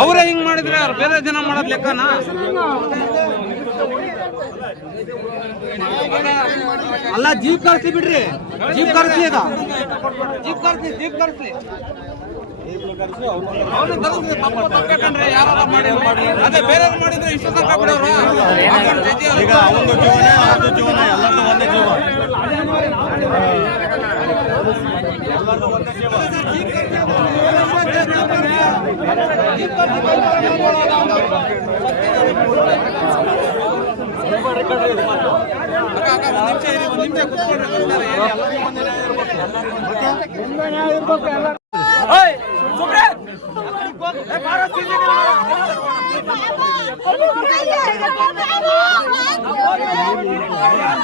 ಅವರೇ ಹಿಂಗ್ ಮಾಡಿದ್ರೆ ಅವ್ರು ಬೇರೆ ಜನ ಮಾಡೋದ್ ಲೆಕ್ಕನ? ಅಲ್ಲ ಜೀಪ್ ಕರ್ಸಿ ಬಿಡ್ರಿ. ಜೀಪ್ ಕರ್ಸಿ ಅದ ಜೀಪ್ ಕರ್ಸಿ ಜೀಪ್ ಕರ್ಸಿ ಅದೇ ಬೇರೆ ಮಾಡಿದ್ರೆ ಇಷ್ಟು ತನಕ ಬಿಡೋರು ಈಗ ಒಂದು ಜೀವನ ಒಂದು ಜೀವನ ಎಲ್ಲರದು ಒಂದೇ ಜೀವ. ಎಲ್ಲರೂ ಒಂದೇ ಸೇವಾ ಎಲ್ಲರೂ ಒಂದೇ ಸೇವಾ ಎಲ್ಲರೂ ಒಂದೇ ಸೇವಾ ಎಲ್ಲರೂ ಒಂದೇ ಸೇವಾ ಎಲ್ಲರೂ ಒಂದೇ ಸೇವಾ ಎಲ್ಲರೂ ಒಂದೇ ಸೇವಾ ಎಲ್ಲರೂ ಒಂದೇ ಸೇವಾ ಎಲ್ಲರೂ ಒಂದೇ ಸೇವಾ ಎಲ್ಲರೂ ಒಂದೇ ಸೇವಾ ಎಲ್ಲರೂ ಒಂದೇ ಸೇವಾ ಎಲ್ಲರೂ ಒಂದೇ ಸೇವಾ ಎಲ್ಲರೂ ಒಂದೇ ಸೇವಾ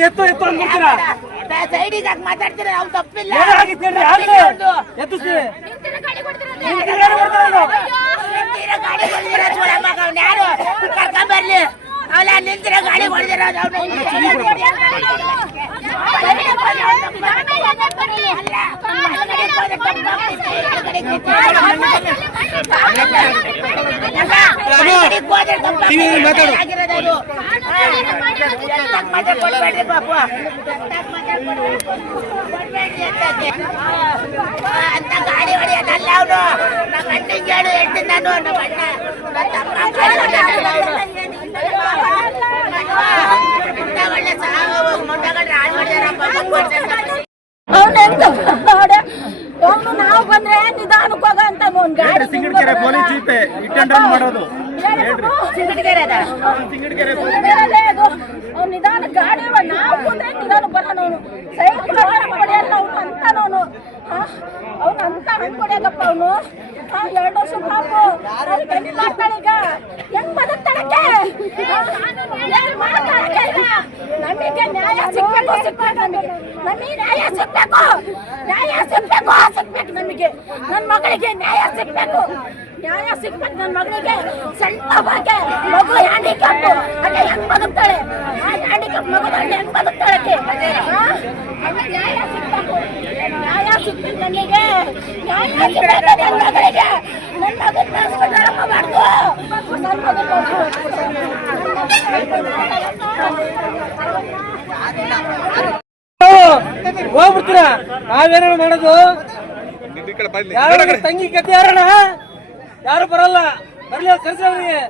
ಎತ್ತು ಎತ್ತು ಅಂದ್ಬಿಡ್ತೀರಾ ಸೈಡಿಗೆ ಮಾತಾಡ್ತೀರ ಅವ್ನು ತಪ್ಪಿಲ್ಲ ಏನಾಗಿತ್ತು ಹೇಳ್ರಿ ಆಗ್ಲೇ ಎತ್ತಿಸಿ ನಿಂತಿರೋ ಗಾಡಿ ಯಾರು ಕರ್ಕೊಂಡ್ ಬರ್ಲಿ ಅವಳ ನಿಂತಿರೋ ಗಾಡಿ ಹೊಡೆದಿರೋದು ಅಂತ ಗಾಡಿ ಹೊಡೆಯೋದಲ್ಲ ಅವನು ನಮ್ಮ ಅಣ್ಣಂಗೆ ಹೇಳು ಹೆಂಡತಿ ನಾನು ನಮ್ಮ ಅಣ್ಣ ತಮ್ಮ ಗಾಡಿ ಹೊಡೆಯೋದಲ್ಲ ಅವ್ನು. ಇಂಥ ಒಳ್ಳೆ ಸಾವು ಮೊಂಡಗಳು ಹಾಳು ಮಾಡ್ಯಾರಪ್ಪ ಅವನು ನಾವು ಬಂದ್ರೆ ನಿಧಾನಕ್ಕೆ ಹೋಗ ಅಂತ ಸಿಂಗಡ್ಕೆರೆ ಪೊಲೀಸ್ ಜೀಪೆ ಇಟ್ಟಂಡ್ರನ್ ಮಾಡೋದು ನಿಧಾನ ಗಾಡಿ ನಾವು ಬಂದ್ರೆ ನಿಧಾನ ಬರೋನು ಅವನು ಸೈಕಲ್ ಹೊಡೆಯಲ್ಲ ಅವನು ಅವನು ಅಂತ ಅವನು ಎರಡು ವರ್ಷ ಪಾಪು ಗಂಡಿ ಹೆಂಗ್ ಬದುಕ್ತಾಳಕ್ಕೆ? ನಮಗೆ ನ್ಯಾಯ ಸಿಗ್ಬೇಕು ಸಿಗ್ಬೇಕು ನಮಗೆ. ನಮಗೆ ನ್ಯಾಯ ಸಿಗ್ಬೇಕು. ನ್ಯಾಯ ಸಿಗ್ಬೇಕು ಸಿಗ್ಬೇಕು ನಮಗೆ. ನನ್ನ ಮಗಳಿಗೆ ನ್ಯಾಯ ಸಿಗ್ಬೇಕು. ನ್ಯಾಯ ಸಿಗ್ಬೇಕು ನನ್ನ ಮಗಳಿಗೆ. ಸಣ್ಣ ಬಗ್ಗೆ ಮಗು ಹ್ಯಾಂಡಿಕ್ಯಾಪ್ ಅದೇ ಹೆಂಗ್ ಬದುಕ್ತಾಳೆ ಆ ಹ್ಯಾಂಡಿಕ್ಯಾಪ್ ಮಗು ಹೆಂಗ್ ಬದುಕ್ತಾಳೆ? ನ್ಯಾಯ ಸಿಗ್ಬೇಕು. ನ್ಯಾಯ ಸಿಗ್ಬೇಕು ನನಗೆ ನ್ಯಾಯ ಸಿಗ್ಬೇಕು ನನ್ನ ಮಗಳಿಗೆ. ನನ್ನ ಮಗನ ಹಾಸ್ಪಿಟಲ್ ಮಾಡ್ಕೋ ನನ್ನ ಮಗನ ಹೋಗ್ಬಿಡ್ತೀರಾ? ನಾವೇನೋ ಮಾಡೋದು? ಯಾರು ತಂಗಿ ಕತೆ ಯಾರಣ ಯಾರು ಬರಲ್ಲ. ಬರ್ಲಿ ಕರ್ಸಿ ಅವ್ರಿಗೆ.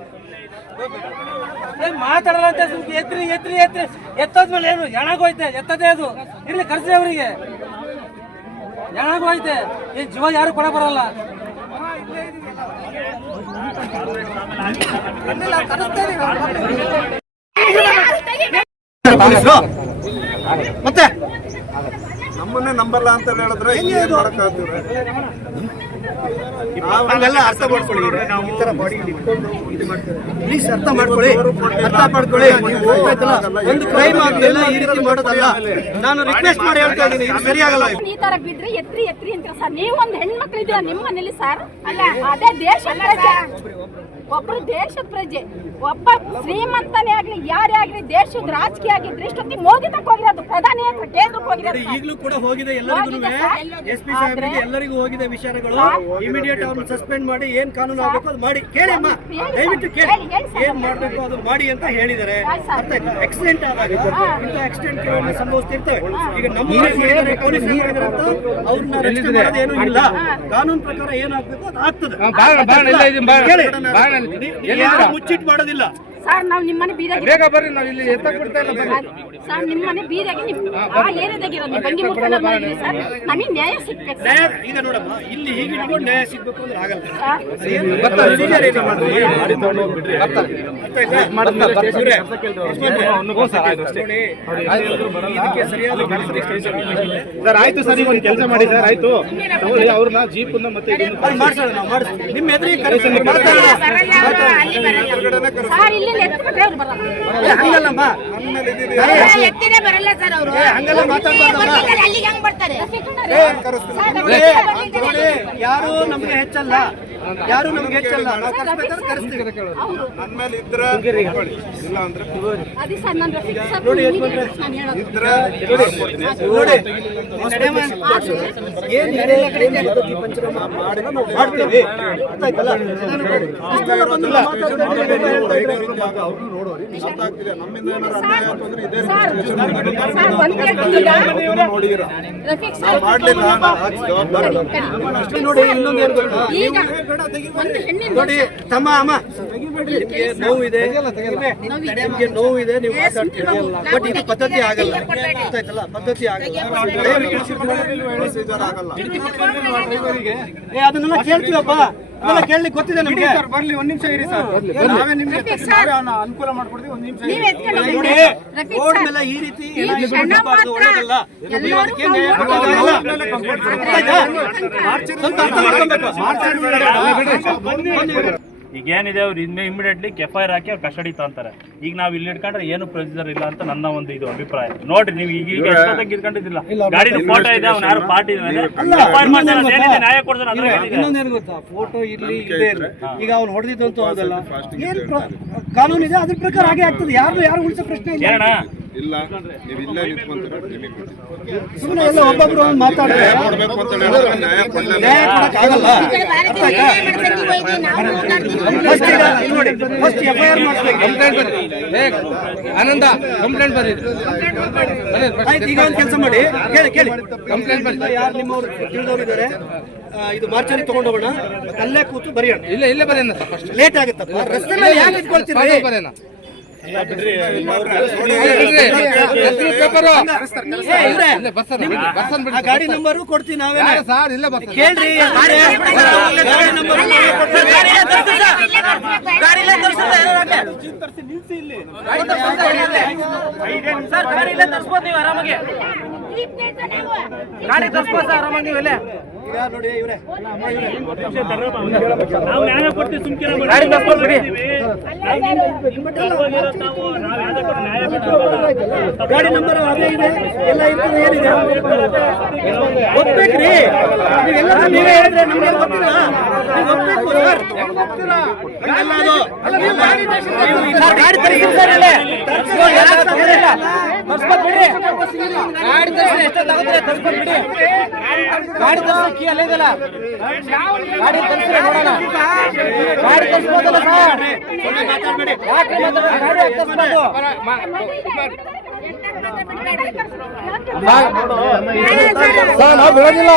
ಮಾತಾಡಲ್ಲ ಅಂತ ಎತ್ರಿ ಎತ್ರಿ ಎತ್ರಿ. ಎತ್ತದ್ಮೇಲೆ ಏನು? ಎಣಾಗೋಯ್ತೆ ಎತ್ತದೇ ಅದು. ಇರ್ಲಿ ಕರ್ಸಿ ಅವರಿಗೆ. ಎಣಾಗೋಯ್ತೆ ಈ ಜೀವ ಯಾರು ಕೊಡ ಬರಲ್ಲ. ಮತ್ತೆ? ನಮ್ಮನ್ನೇ ನಂಬಲ್ಲ ಅಂತ ಹೇಳಿದ್ರೆ ಹಂಗೆಲ್ಲ ಅರ್ಥ ಮಾಡ್ಕೊಳ್ಳಿ. ನಾವು ಈ ತರ ಬಾಡಿ ಪ್ಲೀಸ್ ಅರ್ಥ ಮಾಡ್ಕೊಳ್ಳಿ. ಅರ್ಥ ಮಾಡ್ಕೊಳ್ಳಿ. ನೀವು ಒಂದು ಕ್ರೈಮ್ ಆಗ್ಲಿಲ್ಲ ಈ ರೀತಿ ಮಾಡೋದಲ್ಲ. ನಾನು ರಿಕ್ವೆಸ್ಟ್ ಮಾಡಿ ಹೇಳ್ತಾ ಇದ್ದೀನಿ ಇದು ಸರಿಯಾಗಲ್ಲ. ಈ ತರ ಬಿಡ್ರಿ ಎತ್ರಿ ಎತ್ರಿ ಅಂತ ಸರ್? ನೀವು ಒಂದ್ ಹೆಣ್ಮಕ್ಳು ಇದೆಯಾ ನಿಮ್ಮ ಮನೇಲಿ ಸರ್? ಅಲ್ಲ ಅದೇ ಪ್ರಜೆ. ಒಬ್ರು ದೇಶದ ಪ್ರಜೆ ಒಬ್ಬ ಶ್ರೀಮಂತನೇ ಆಗ್ಲಿ ಯಾರೇ ಆಗ್ಲಿ ದೇಶದ ರಾಜಕೀಯ ಆಗಿದ್ರೆ ಇಷ್ಟೊತ್ತಿ ಮೋದಿ ತಕ್ಕ ಹೋಗಿರೋದು ಪ್ರಧಾನಿ ಹತ್ರ ಕೇಂದ್ರಕ್ಕೆ ಹೋಗಿರೋದು. ಈಗಲೂ ಕೂಡ ಹೋಗಿದೆ ಎಲ್ಲರಿಗೂ ಹೋಗಿದೆ ಎಸ್ ಪಿ ಸಾಹೇಬರಿಗೆ ಎಲ್ಲರಿಗೂ ಹೋಗಿದೆ ವಿಚಾರಗಳು. ಇಮಿಡಿಯೇಟ್ ಅವ್ರನ್ನ ಸಸ್ಪೆಂಡ್ ಮಾಡಿ ಏನ್ ಕಾನೂನು ಆಗಬೇಕು ಅದು ಮಾಡಿ. ಕೇಳಿ ಅಮ್ಮ. ದಯವಿಟ್ಟು ಕೇಳಿ. ಏನ್ ಮಾಡ್ಬೇಕು ಅದು ಮಾಡಿ ಅಂತ ಹೇಳಿದ್ದಾರೆ. ಎಕ್ಸಿಡೆಂಟ್ ಅರ್ಥ ಆಯ್ತಾ ಆಕ್ಸಿಡೆಂಟ್ ಆದಾಗ ಇಂಥ ಆಕ್ಸಿಡೆಂಟ್ ಕೆಲವೊಮ್ಮೆ ಸಂಭವಿಸ್ತಿರ್ತವೆ. ಈಗ ನಮ್ಮ ಪೊಲೀಸ್ ಅಂತ ಅವ್ರನ್ನ ರಕ್ಷಣೆ ಮಾಡೋದೇನು ಇಲ್ಲ. ಕಾನೂನು ಪ್ರಕಾರ ಏನಾಗಬೇಕು ಅದು ಆಗ್ತದೆ. ಮುಚ್ಚಿಟ್ ಮಾಡೋದಿಲ್ಲ. ಸರ್ ನಾವು ನಿಮ್ಮನೆ ಬೀದಾಗ ಬೇಗ ಬರ್ರಿ ನಾವು ಇಲ್ಲಿ ಎತ್ತಕ್ ಬಿಡ್ತಾ ಇಲ್ಲ ಬರ್ರಿ ಸರ್ ನಿಮ್ಮ ಮನೆ ಬೀದಿಯಾಗಿ ನಿಮ್ ಆ ಏರಿಯಾದಾಗಿರೋ ನೀವು ಬಂಗಿ ಮಾಡಿದ್ರಿ ಸರ್ ನಮಗೆ ನ್ಯಾಯ ಸಿಗ್ಬೇಕು ಸರ್ ಈಗ ನೋಡಮ್ಮ ಇಲ್ಲಿ ಹೀಗೆ ಇಟ್ಕೊಂಡು ನ್ಯಾಯ ಸಿಗ್ಬೇಕು ಅಂದ್ರೆ ಆಗಲ್ಲ ಸರ್ ಇದಕ್ಕೆ ಸರಿಯಾದ ಸರ್ ಆಯ್ತು ಸರ್ ಈಗ ಒಂದು ಕೆಲಸ ಮಾಡಿ ಸರ್ ಆಯ್ತು ತಗೊಳ್ಳಿ ಅವ್ರನ್ನ ಜೀಪನ್ನ ಮತ್ತೆ ಇದನ್ನ ಮಾಡ್ಸೋಣ ನಾವು ಮಾಡಿಸ್ತೀವಿ ನಿಮ್ಮ ಎದುರಿಗೆ ಕರೆಸಿ ಬರಲ್ಲ ಸರ್ ಇಲ್ಲಿ ಎತ್ಬಿಟ್ರೆ ಅವ್ರು ಬರಲ್ಲ ಏ, ಹಂಗಲ್ಲಮ್ಮ ಎತ್ತಿನೇ ಬರಲ್ಲ ಸರ್ ಅವರು ಹಂಗೆಲ್ಲ. ಅಲ್ಲಿಗೆ ಹೆಂಗ್ ಬರ್ತಾರೆ ಯಾರು ನಮ್ಗೆ ಹೆಚ್ಚಲ್ಲ ಯಾರು ನಮ್ಗೆ ಹೆಚ್ಚಲ್ಲ ನಾವು ಕರೆಸ್ಬೇಕಾದ್ರೆ ಕರೆಸ್ತೀವಿ ಅದೇ ಸರ್ ನಾನು ರಫೀಕ್ ಸರ್ ನೋಡಿ, ನಿಮಗೆ ಯಜಮಾನ್ರೆ. ನಾನು ಹೇಳೋದು ನೋಡಿ ನಡೆಯಮ್ಮ. ಏನ್ ನಡೆಯಲ್ಲ ಕಡೆ ದೀಪ ಪಂಚನಾಮ ಮಾಡ್ತೀವಿ? ಇಷ್ಟೆಲ್ಲ ಬಂದು ಮಾತಾಡ್ತಾ ನೋಡಿ ಇನ್ನೊಂದು ನೋಡಿ ತಮ್ಮ ಅಮ್ಮ. ನಿಮ್ಗೆ ಇದೆ ನಿಮ್ಗೆ ಇದೆ ನೀವು ಮಾತಾಡ್ತೀರಾ? ಬಟ್ ಇದು ಪದ್ಧತಿ ಆಗಲ್ಲ. ಗೊತ್ತಾಯ್ತಲ್ಲ ಪದ್ಧತಿ ಆಗಲ್ಲ. ಏ ಅದನ್ನೆಲ್ಲ ಕೇಳ್ತೀವಪ್ಪ? ಅದೆಲ್ಲ ಕೇಳಲಿಕ್ಕೆ ಗೊತ್ತಿದೆ ನಮ್ಗೆ. ಬರ್ಲಿ ಒಂದ್ ನಿಮಿಷ ಇರಿ ಸರ್. ನಾವೇ ನಿಮ್ಗೆ ಅನುಕೂಲ ಮಾಡ್ಕೊಡ್ತೀವಿ ಒಂದ್ ನಿಮಿಷ ನೀವ್. ನೋಡಿ ರೋಡ್ ಮೇಲೆ ಈ ರೀತಿ ಒಳ್ಳೇದಲ್ಲ. ನೀವು ನಾವು ಸ್ವಲ್ಪ ಅರ್ಥ ಮಾಡ್ಕೊಬೇಕು. ಈಗ ಏನಿದೆ ಅವ್ರು ಇಮಿಡಿಯೇಟ್ಲಿ ಎಫ್ ಐ ಆರ್ ಹಾಕಿ ಅವ್ರು ಕಸ್ಟಡಿ ತಂತಾರೆ ಈಗ ನಾವು ಇಲ್ಲಿ ಇಟ್ಕೊಂಡ್ರೆ ಏನು ಪ್ರೊಸೀಜರ್ ಇಲ್ಲ ಅಂತ ನನ್ನ ಒಂದು ಇದು ಅಭಿಪ್ರಾಯ. ನೋಡ್ರಿ ನೀವು ಈಗ ಈಗ ಎಷ್ಟೊತ್ತಾಗಿ ಇಟ್ಕೊಂಡಿದ್ದಿಲ್ಲ ಗಾಡಿ ಫೋಟೋ ಇದೆ ಅವ್ನು ಯಾರು ಪಾರ್ಟಿ ಏನಿದೆ ನ್ಯಾಯ ಕೊಡ್ತಾರೆ ಅದ್ರ ಏನಿದೆ? ಇನ್ನೊಂದೇನು ಗೊತ್ತಾ? ಫೋಟೋ ಇರ್ಲಿ ಇದೆ ಇರ್ಲಿ ಈಗ ಅವ್ನು ಪ್ರ- ಕಾನೂನು ಇದೆ ಅದ್ರ ಪ್ರಕಾರ ಹಾಗೆ ಆಗ್ತದೆ. ಯಾರು ಯಾರು ಉಳಿಸೋ ಪ್ರಶ್ನೆ ಇಲ್ಲ. ಏನಣ್ಣ ಇಲ್ಲ ನೀವು ಇಲ್ಲೇ ನಿಂತ್ಕೊಂತೀರ ನಿಮಗೆ ಸುಮ್ಮನೆ ಎಲ್ಲ ಒಬ್ಬೊಬ್ರು ಒಂದ್ ಮಾತಾಡ್ತಾರೆ. ಅಂತ ಹೇಳಿದ್ರೆ ನ್ಯಾಯ ಕೊಡ್ಲಿಲ್ಲ ನ್ಯಾಯ ಕೊಡಕ್ ಆಗಲ್ಲ. ಫಸ್ಟ್ ಈಗ ನೋಡಿ ಫಸ್ಟ್ ಎಫ್ ಐ ಆರ್ ಮಾಡಿಸ್ಬೇಕು. ಆನಂದ ಕಂಪ್ಲೇಂಟ್ ಬರೀ ಆಯ್ತು ಈಗ ಒಂದು ಕೆಲಸ ಮಾಡಿ. ಕೇಳಿ ಕೇಳಿ. ಕಂಪ್ಲೇಂಟ್ ಯಾರು ನಿಮ್ಮವ್ರು ತಿಳಿದವ್ರು ಇದ್ದಾರೆ ಇದು ಮಾರ್ಚರಿ ತಗೊಂಡೋಗೋಣ. ಅಲ್ಲೇ ಕೂತು ಬರೆಯೋಣ. ಇಲ್ಲ ಇಲ್ಲೇ ಬರೇನ ಫಸ್ಟ್ ಲೇಟ್ ಆಗುತ್ತೆ ರಸ್ತೆ ಮೇಲೆ ಯಾಕೆ ಇಟ್ಕೊಳ್ತೀರಿ ಆ ಗಾಡಿ ನಂಬರ್ ಕೊಡ್ತೀನಿ ನಾವೇ ಸರ್ ಇಲ್ಲ ಕೇಳ್ರಿ? ಗಾಡಿ ನಂಬರ್ ಸರ್ ಗಾಡಿ ಇಲ್ಲ ತರ್ಸ್ಬೋದು ನೀವು ಆರಾಮಾಗಿ ಗಾಡಿ ತರ್ಸ್ಕೋ ಸರ್ ಆರಾಮಾಗಿ ನೀವು ಇಲ್ಲೇ. ಈಗ ನೋಡಿ ಇವ್ರೆ ನಾವು ನ್ಯಾಯ ಕೊಡ್ತೀವಿ ಸುಮ್ಕಿರ ಗಾಡಿ ತರ್ಸ್ಬೋದು ಬಿಡಿ ನಾವು ಯಾವ್ದಕ್ಕೂ ನ್ಯಾಯ ಕೊಡ್ತೀವಿ. ಗಾಡಿ ನಂಬರ್ ಅದೇ ಇದೆ. ಎಲ್ಲ ಇರ್ತದೆ ಏನಿದೆ? ಒಪ್ಬೇಕ್ರಿ. ನೀವೆಲ್ಲ ನೀವೇ ಹೇಳಿದ್ರೆ ನಮ್ಗೆ ಗೊತ್ತಿಲ್ಲ. ನೀವು ಸರ್. ಅದು. ತರ್ಸಿ ಸರ್ ಇಲ್ಲೇ ಗಾಡಿ ಬಿಡಿ ಗಾಡಿ ತರಿಸಿ ಕೀ ಅಲ್ಲೇ ಇದೆಲ್ಲ ಗಾಡಿ ತರಿಸಿ ನೋಡೋಣ. ಗಾಡಿ ತರಿಸ್ಬೋದಲ್ಲ ಸರ್? ಮಾತಾಡೋದು? ಗಾಡಿ ಯಾಕ್? ಸರ್ ನಾವು ಬಿಡೋದಿಲ್ಲ.